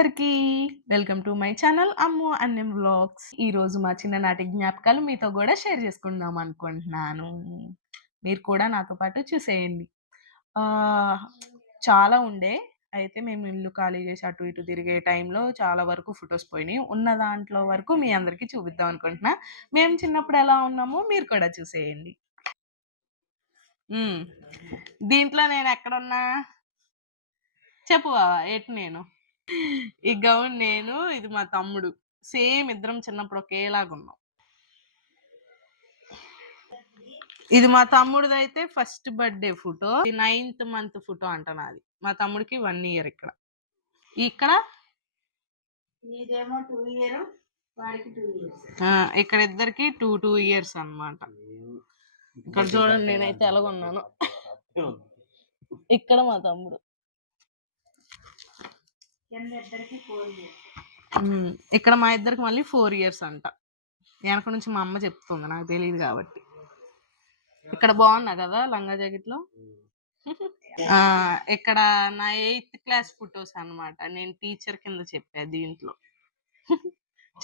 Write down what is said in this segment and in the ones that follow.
అందరికీ welcome to my channel Ammu Annam vlogs. ఈరోజు మా చిన్ననాటి జ్ఞాపకాలు మీతో కూడా షేర్ చేసుకుందాం అనుకుంటున్నాను. మీరు కూడా నాతో పాటు చూసేయండి. చాలా ఉండే. అయితే మేము ఇల్లు ఖాళీ చేసి అటు ఇటు తిరిగే టైంలో చాలా వరకు ఫొటోస్ పోయినాయి. ఉన్న దాంట్లో వరకు మీ అందరికీ చూపిద్దాం అనుకుంటున్నా. మేము చిన్నప్పుడు ఎలా ఉన్నామో మీరు కూడా చూసేయండి. దీంట్లో నేను ఎక్కడున్నా? చెప్పు బావ, ఎటు నేను? ఈ గౌన్ నేను ఇది మా తమ్ముడు. సేమ్ ఇద్దరం చిన్నప్పుడు ఒకేలాగా ఉన్నాం ఇది మా తమ్ముడిది అయితే first birthday photo. Ninth month photo అంట నాది. మా తమ్ముడికి వన్ ఇయర్ ఇక్కడ. ఇక్కడ? ఇక్కడ ఇద్దరికి టూ టూ ఇయర్స్ అన్నమాట. ఇక్కడ చూడండి నేనైతే ఎలాగున్నాను. ఇక్కడ మా తమ్ముడు కింద ఇద్దరికి ఫోర్ ఇయర్స్ ఉమ్, ఇక్కడ మా ఇద్దరికి మళ్ళీ ఫోర్ ఇయర్స్ అంట. వెనక నుంచి మా అమ్మ చెప్తుంది నాకు తెలియదు కాబట్టి. ఇక్కడ బాగున్నా కదా లంగా జాకెట్లో? ఇక్కడ నా ఎయిత్ క్లాస్ ఫొటోస్ అన్నమాట. నేను టీచర్ కింద చెప్పా దీంట్లో.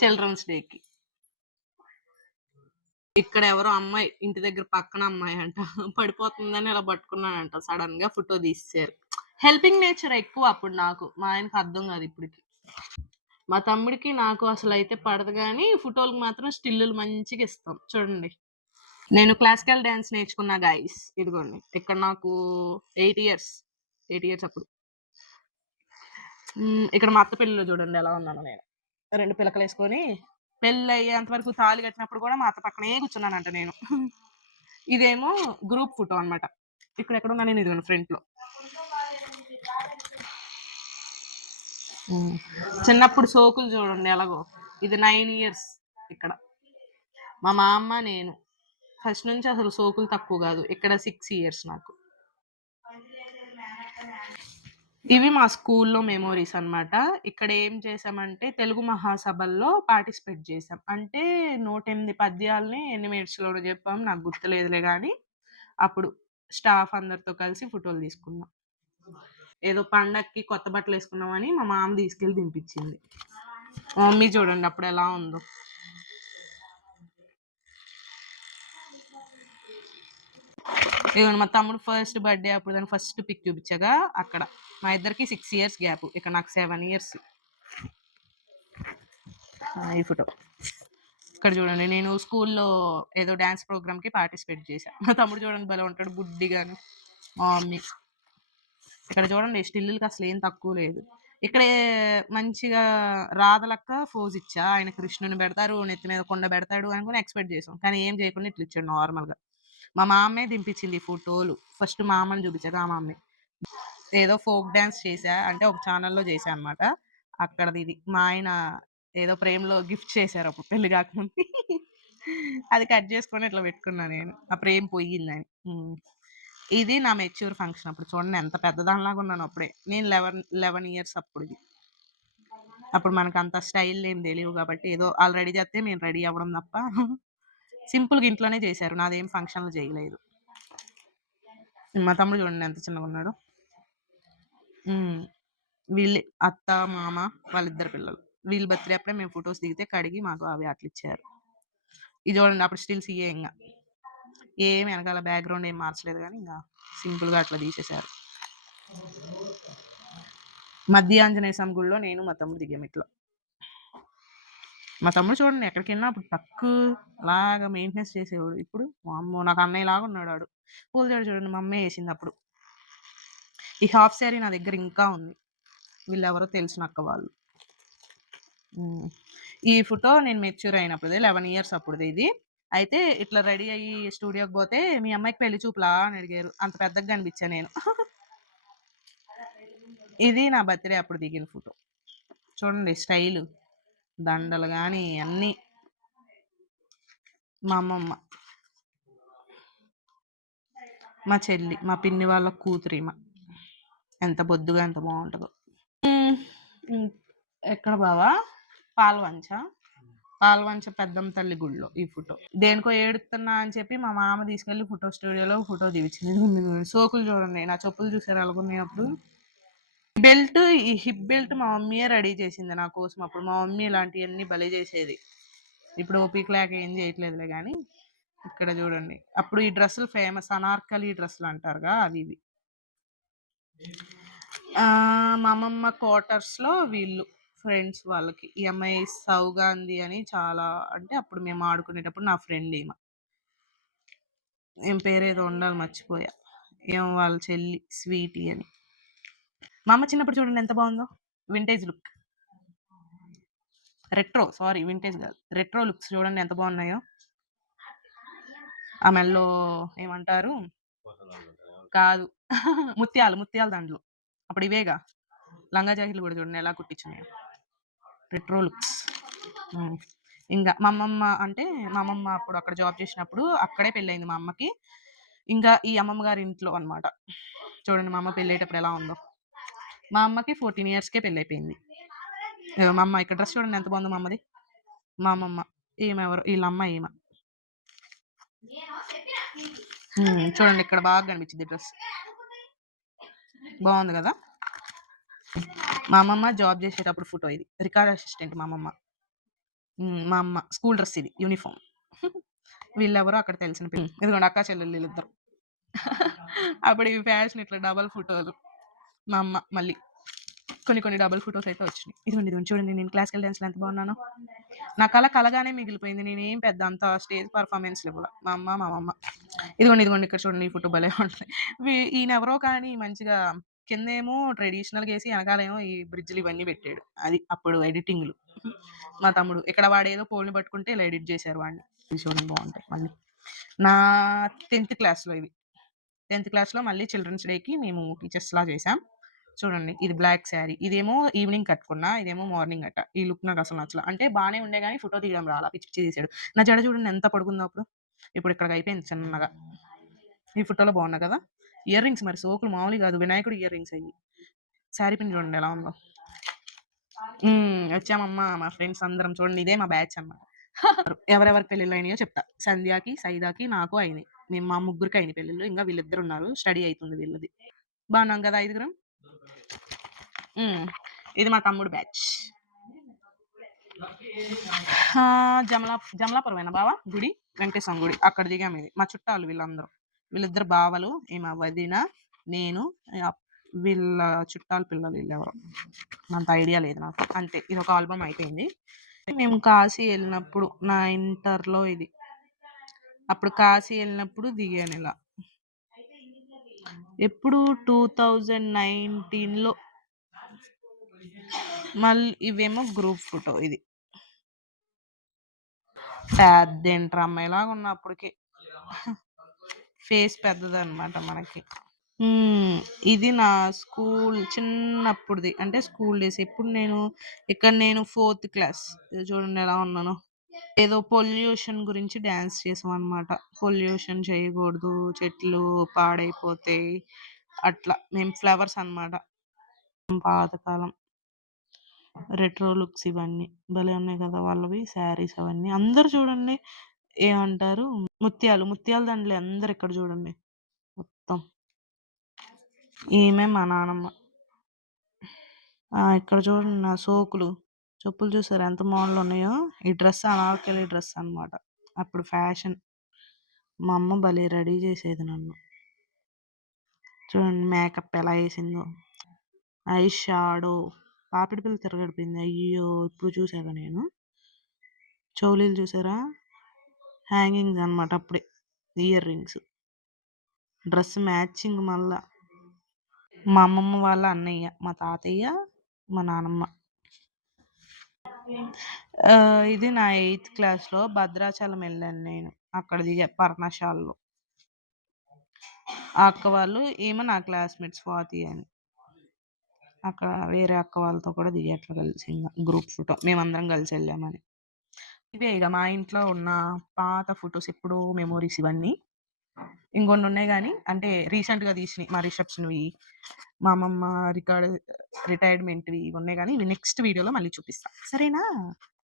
చిల్డ్రన్స్ డేకి. ఇక్కడ ఎవరో అమ్మాయి ఇంటి దగ్గర పక్కన అమ్మాయి అంట. పడిపోతుందని ఇలా పట్టుకున్నానంట సడన్గా ఫోటో తీసారు హెల్పింగ్ నేచర్ ఎక్కువ అప్పుడు నాకు. మా ఆయనకి అర్థం కాదు ఇప్పటికి. మా తమ్ముడికి నాకు అసలు అయితే పడదు కానీ ఫోటోలకు మాత్రం స్టిల్లులు మంచిగా ఇస్తాం. చూడండి. నేను క్లాసికల్ డ్యాన్స్ నేర్చుకున్నా గాయస్ ఇదిగోండి. ఇక్కడ నాకు ఎయిట్ ఇయర్స్. ఎయిట్ ఇయర్స్ అప్పుడు. ఇక్కడ మా అత్త పెళ్ళిలో చూడండి ఎలా ఉన్నాను నేను. రెండు పిలకలు వేసుకొని పెళ్ళి అయ్యేంత వరకు తాళి కట్టినప్పుడు కూడా మా అత్త పక్కనే కూర్చున్నానంట నేను. ఇదేమో గ్రూప్ ఫోటో అనమాట ఇక్కడ ఎక్కడ ఉన్నా నేను ఇదిగోండి ఫ్రంట్లో చిన్నప్పుడు సోకులు చూడండి ఎలాగో. ఇది నైన్ ఇయర్స్ ఇక్కడ. మా మా అమ్మ నేను. ఫస్ట్ నుంచి అసలు సోకులు తక్కువ కాదు. ఇక్కడ సిక్స్ ఇయర్స్ నాకు. ఇవి మా స్కూల్లో మెమోరీస్ అన్నమాట. ఇక్కడ ఏం చేసామంటే తెలుగు మహాసభల్లో పార్టిసిపేట్ చేసాం అంటే నూట ఎనిమిది పద్యాలని ఎన్ని మినిట్స్లోనో చెప్పాం నాకు గుర్తులేదులే కానీ అప్పుడు స్టాఫ్ అందరితో కలిసి ఫోటోలు తీసుకున్నాం. ఏదో పండక్కి కొత్త బట్టలు వేసుకున్నామని మా మామ తీసుకెళ్ళి దింపించింది మమ్మీ చూడండి అప్పుడు ఎలా ఉందో. ఇదిగోండి మా తమ్ముడు ఫస్ట్ బర్త్డే అప్పుడు దాని ఫస్ట్ పిక్ చూపించగా అక్కడ మా ఇద్దరికి సిక్స్ ఇయర్స్ గ్యాప్. ఇక్కడ నాకు సెవెన్ ఇయర్స్. ఈ ఫోటో. ఇక్కడ చూడండి నేను స్కూల్లో ఏదో డ్యాన్స్ ప్రోగ్రామ్కి పార్టిసిపేట్ చేశాను మా తమ్ముడు చూడండి భలే ఉంటాడు బుడ్డిగాను మా మమ్మీ. ఇక్కడ చూడండి స్టిల్లులకి అసలు ఏం తక్కువ లేదు. ఇక్కడ మంచిగా రాధలక్క ఫోజ్ ఇచ్చా. ఆయన కృష్ణుని పెడతారు నెత్తి మీద కొండ పెడతాడు అనుకుని ఎక్స్పెక్ట్ చేసాం. కానీ ఏం చేయకుండా ఇట్లా ఇచ్చాడు నార్మల్గా. మా మామే దింపించింది ఈ ఫోటోలు ఫస్ట్ మా అమ్మని చూపించాక ఆ మమ్మీ. ఏదో ఫోక్ డాన్స్ చేశా. అంటే ఒక ఛానల్లో చేశా అనమాట అక్కడది ఇది. మా ఆయన ఏదో ప్రేమలో గిఫ్ట్ చేశారు అప్పుడు పెళ్ళి కాకముందు. అది కట్ చేసుకొని ఇట్లా పెట్టుకున్నా నేను. ఆ ప్రేమ్ పోయిందని. ఇది నా మెచ్యూర్ ఫంక్షన్ అప్పుడు చూడండి ఎంత పెద్దదానిలాగా ఉన్నాను అప్పుడే. నేను లెవెన్ లెవెన్ ఇయర్స్ అప్పుడు అప్పుడు మనకు అంత స్టైల్ ఏం తెలియవు కాబట్టి ఏదో వాళ్ళు రెడీ చేస్తే మేము రెడీ అవ్వడం తప్ప సింపుల్గా ఇంట్లోనే చేశారు. నాదేం ఫంక్షన్లు చేయలేదు. మా తమ్ముడు చూడండి ఎంత చిన్నగా ఉన్నాడు. వీళ్ళు వీళ్ళే అత్త మామ వాళ్ళిద్దరు పిల్లలు. వీళ్ళు బర్త్డే అప్పుడే మేము ఫొటోస్ దిగితే కడిగి మాకు అవి అట్లా ఇచ్చారు ఇది చూడండి అప్పుడు స్టిల్స్ ఇయ్యే ఇంకా. ఏం వెనకాల బ్యాక్గ్రౌండ్ ఏం మార్చలేదు కానీ ఇంకా సింపుల్గా అట్లా తీసేశారు. మధ్య ఆంజనేయ స్వామి గుడిలో నేను మా తమ్ముడు దిగాం ఇట్లా. మా తమ్ముడు చూడండి ఎక్కడికి వెళ్ళినా అప్పుడు టక్కు అలాగా మెయింటెనెన్స్ చేసేవాడు. ఇప్పుడు అమ్మో నాకు అన్నయ్య లాగా ఉన్నాడు ఆడు. పూల చూడండి మా అమ్మే వేసింది అప్పుడు. ఈ హాఫ్ శారీ నా దగ్గర ఇంకా ఉంది. వీళ్ళెవరో తెలిసిన అక్క వాళ్ళు. ఈ ఫోటో నేను మెచ్యూర్ అయినప్పుడు లెవెన్ ఇయర్స్ అప్పుడు ఇది. అయితే ఇట్లా రెడీ అయ్యి స్టూడియోకి పోతే మీ అమ్మాయికి పెళ్ళి చూపులా అని అడిగారు. అంత పెద్దగా కనిపించా నేను. ఇది నా బర్త్డే అప్పుడు దిగిన ఫోటో. చూడండి స్టైల్ దండలు కానీ అన్నీ. మా అమ్మమ్మ. మా చెల్లి మా పిన్ని వాళ్ళ కూతురిమ ఎంత బొద్దుగా ఎంత బాగుంటుందో. ఎక్కడ బావా? పాల్వంచ. పాల్వంచ పెద్దమ్మ తల్లి గుడిలో ఈ ఫోటో. దేనికో ఏడుతున్నా అని చెప్పి మా మామ తీసుకెళ్ళి ఫోటో స్టూడియోలో ఫోటో దిగించింది. సోకులు చూడండి నా చెప్పులు చూసారు అలాగున్నాయి అప్పుడు బెల్ట్ ఈ హిప్ బెల్ట్ మా మమ్మీయే రెడీ చేసింది నా కోసం. అప్పుడు మా మమ్మీ ఇలాంటివన్నీ భలే చేసేది. ఇప్పుడు ఓపిక లేక ఏం చేయట్లేదులే కానీ ఇక్కడ చూడండి. అప్పుడు ఈ డ్రెస్సులు ఫేమస్ అనార్కలి డ్రెస్సులు అంటారుగా అవి ఇవి. మా అమ్మమ్మ క్వార్టర్స్లో వీళ్ళు. ఫ్రెండ్స్ వాళ్ళకి. ఈ అమ్మాయి సౌగాంధి అని చాలా అంటే అప్పుడు మేము ఆడుకునేటప్పుడు నా ఫ్రెండ్ ఈమె. ఏం పేరేదో ఉండాలి మర్చిపోయా. ఏం వాళ్ళ చెల్లి స్వీటీ అని. మా అమ్మ చిన్నప్పుడు చూడండి ఎంత బాగుందో. Vintage look. Retro sorry vintage కాదు. రెట్రో లుక్స్ చూడండి ఎంత బాగున్నాయో. ఆ మెల్లో ఏమంటారు? కాదు. ముత్యాలు ముత్యాలు దాంట్లో. అప్పుడు ఇవేగా. లంగా జాకెట్లు కూడా చూడండి ఎలా కుట్టించినాయో పెట్రోల్. ఇంకా మా అమ్మమ్మ అంటే మా అమ్మమ్మ అప్పుడు అక్కడ జాబ్ చేసినప్పుడు అక్కడే పెళ్ళయింది మా అమ్మకి. ఇంకా ఈ అమ్మమ్మ గారి ఇంట్లో అన్నమాట. చూడండి మా అమ్మ పెళ్ళేటప్పుడు ఎలా ఉందో. మా అమ్మకి ఫోర్టీన్ ఇయర్స్కే పెళ్ళైపోయింది మా అమ్మ ఇక్కడ డ్రెస్ చూడండి ఎంత బాగుందో మా అమ్మది. మా అమ్మమ్మ. ఈమె ఎవరు? వీళ్ళ అమ్మ ఈమె. చూడండి ఇక్కడ బాగా కనిపించింది డ్రెస్. బాగుంది కదా? మా అమ్మమ్మ జాబ్ చేసేటప్పుడు ఫోటో ఇది. రికార్డ్ అసిస్టెంట్ మా అమ్మమ్మ. మా అమ్మ స్కూల్ డ్రెస్ ఇది యూనిఫామ్. వీళ్ళెవరో అక్కడ తెలిసిన పిల్లలు ఇదిగోండి అక్క చెల్లెలు వీళ్ళిద్దరు. అప్పుడు ఇవి ఫ్యాషన్ ఇట్లా డబల్ ఫోటోలు. మా అమ్మ మళ్ళీ కొన్ని కొన్ని డబుల్ ఫొటోస్ అయితే వచ్చినాయి. ఇదిగోండి ఇదిగోండి చూడండి నేను క్లాసికల్ డ్యాన్స్లో ఎంత బాగున్నాను. నా కళ కలగానే మిగిలిపోయింది. నేను ఏం పెద్ద అంత స్టేజ్ పర్ఫార్మెన్స్ ఇవ్వాలి. మా అమ్మ మా అమ్మ ఇదిగోండి ఇదిగోండి ఇక్కడ చూడండి ఈ ఫోటో భలే ఉంటుంది. ఈయన ఎవరో కానీ మంచిగా కిందేమో ట్రెడిషనల్గా వేసి వెనకాలేమో ఈ బ్రిడ్జ్లు ఇవన్నీ పెట్టాడు. అది అప్పుడు ఎడిటింగ్లు. మా తమ్ముడు ఇక్కడ వాడు ఏదో పోల్ని పట్టుకుంటే ఇలా ఎడిట్ చేశారు వాడిని. చూడండి బాగుంటాయి మళ్ళీ. నా టెన్త్ క్లాస్లో ఇవి. టెన్త్ క్లాస్లో మళ్ళీ చిల్డ్రన్స్ డేకి మేము టీచర్స్ లా చేసాం చూడండి ఇది బ్లాక్ శారీ. ఇదేమో ఈవినింగ్ కట్టుకున్నా ఇదేమో మార్నింగ్ అట్ట ఈ లుక్ నాకు అసలు నచ్చల. అంటే బాగానే ఉండే కానీ ఫోటో తీయడం రాలా. పిచ్చి పిచ్చి తీసాడు. నా జడ చూడండి ఎంత పడుకుందో అప్పుడు. ఇప్పుడు ఇక్కడికి అయిపోయింది చిన్నగా. ఈ ఫోటోలో బాగున్నా కదా? ఇయర్ రింగ్స్ మరి సోకులు మామూలు కాదు. వినాయకుడు ఇయర్ రింగ్స్ అయ్యి. శారీ పిన్ చూడండి ఎలా ఉందో. వచ్చామమ్మా మా ఫ్రెండ్స్ అందరం చూడండి. ఇదే మా బ్యాచ్ అన్నమాట. ఎవరెవరికి పెళ్ళిళ్ళు అయినాయో చెప్తా. సంధ్యాకి సైదాకి నాకు అయినాయి. మేము మా ముగ్గురికి అయిన పెళ్ళిళ్ళు. ఇంకా వీళ్ళిద్దరు ఉన్నారు. స్టడీ అవుతుంది వీళ్ళది. బాగున్నాం కదా ఐదుగురం? ఇది మా తమ్ముడు బ్యాచ్. జమలా జమలాపురమేనా బావా? గుడి? వెంకటేశ్వర గుడి. అక్కడ దిగాం ఇది. మా చుట్టాలు వీళ్ళందరూ. వీళ్ళిద్దరు బావలు ఈమె వదిన నేను వీళ్ళ చుట్టాల పిల్లలు వీళ్ళెవరు. అంత ఐడియా లేదు నాకు. అంతే ఇది ఒక ఆల్బమ్ అయిపోయింది. మేము కాశీ వెళ్ళినప్పుడు నా ఇంటర్లో ఇది. అప్పుడు కాశీ వెళ్ళినప్పుడు దిగాను ఇలా ఎప్పుడు? టూ థౌజండ్ నైన్టీన్లో. మళ్ళీ ఇవేమో గ్రూప్ ఫోటో ఇది. పెద్ద అమ్మాయిలాగా ఉన్న అప్పటికి ఫేస్ పెద్దదన్నమాట మనకి. ఇది నా స్కూల్ చిన్నప్పుడుది. అంటే స్కూల్ డేస్. ఎప్పుడు నేను ఇక్కడ నేను ఫోర్త్ క్లాస్. చూడండి ఎలా ఉన్నాను. ఏదో పొల్యూషన్ గురించి డ్యాన్స్ చేసాం అనమాట పొల్యూషన్ చేయకూడదు. చెట్లు పాడైపోతాయి అట్లా. మేము ఫ్లవర్స్ అన్నమాట పాతకాలం. రెట్రో లుక్స్ ఇవన్నీ. భలే ఉన్నాయి కదా వాళ్ళవి. శారీస్ అవన్నీ. అందరు చూడండి. ఏమంటారు? ముత్యాలు. ముత్యాల దండలు అందరు ఇక్కడ చూడండి. మొత్తం. ఈమె మా నానమ్మ. ఇక్కడ చూడండి నా సోకులు. చెప్పులు చూసారు ఎంత మోడల్ ఉన్నాయో? ఈ డ్రెస్ అనార్కలి డ్రెస్ అన్నమాట. అప్పుడు ఫ్యాషన్. మా అమ్మ భలే రెడీ చేసేది నన్ను. చూడండి మేకప్ ఎలా వేసిందో. Eye shadow. పాపిడి పిల్ల తిరగడిపోయింది అయ్యో ఇప్పుడు చూసాక నేను? చౌలీలు చూసారా? హ్యాంగింగ్స్ అనమాట అప్పుడే. Ear rings. డ్రెస్ మ్యాచింగ్ మళ్ళా. మా అమ్మమ్మ వాళ్ళ అన్నయ్య మా తాతయ్య మా నానమ్మ. ఇది నా ఎయిత్ క్లాస్లో భద్రాచలం వెళ్ళాను నేను. అక్కడ దిగా పర్ణశాలలో. ఆ అక్క వాళ్ళు ఈమె నా క్లాస్మేట్ స్వాతి అని. అక్కడ వేరే అక్క వాళ్ళతో కూడా దిగి అట్లా కలిసి గ్రూప్ ఫోటో. మేమందరం కలిసి వెళ్ళామని. ఇవే ఇక మా ఇంట్లో ఉన్న పాత ఫొటోస్ ఎప్పుడో మెమోరీస్ ఇవన్నీ. ఇంకొన్ని ఉన్నాయి కానీ అంటే రీసెంట్గా తీసినవి మా రిసెప్షన్వి మా అమ్మమ్మ రికార్డ్ రిటైర్మెంట్వి ఇవి ఉన్నాయి కానీ ఇవి నెక్స్ట్ వీడియోలో మళ్ళీ చూపిస్తాను సరేనా?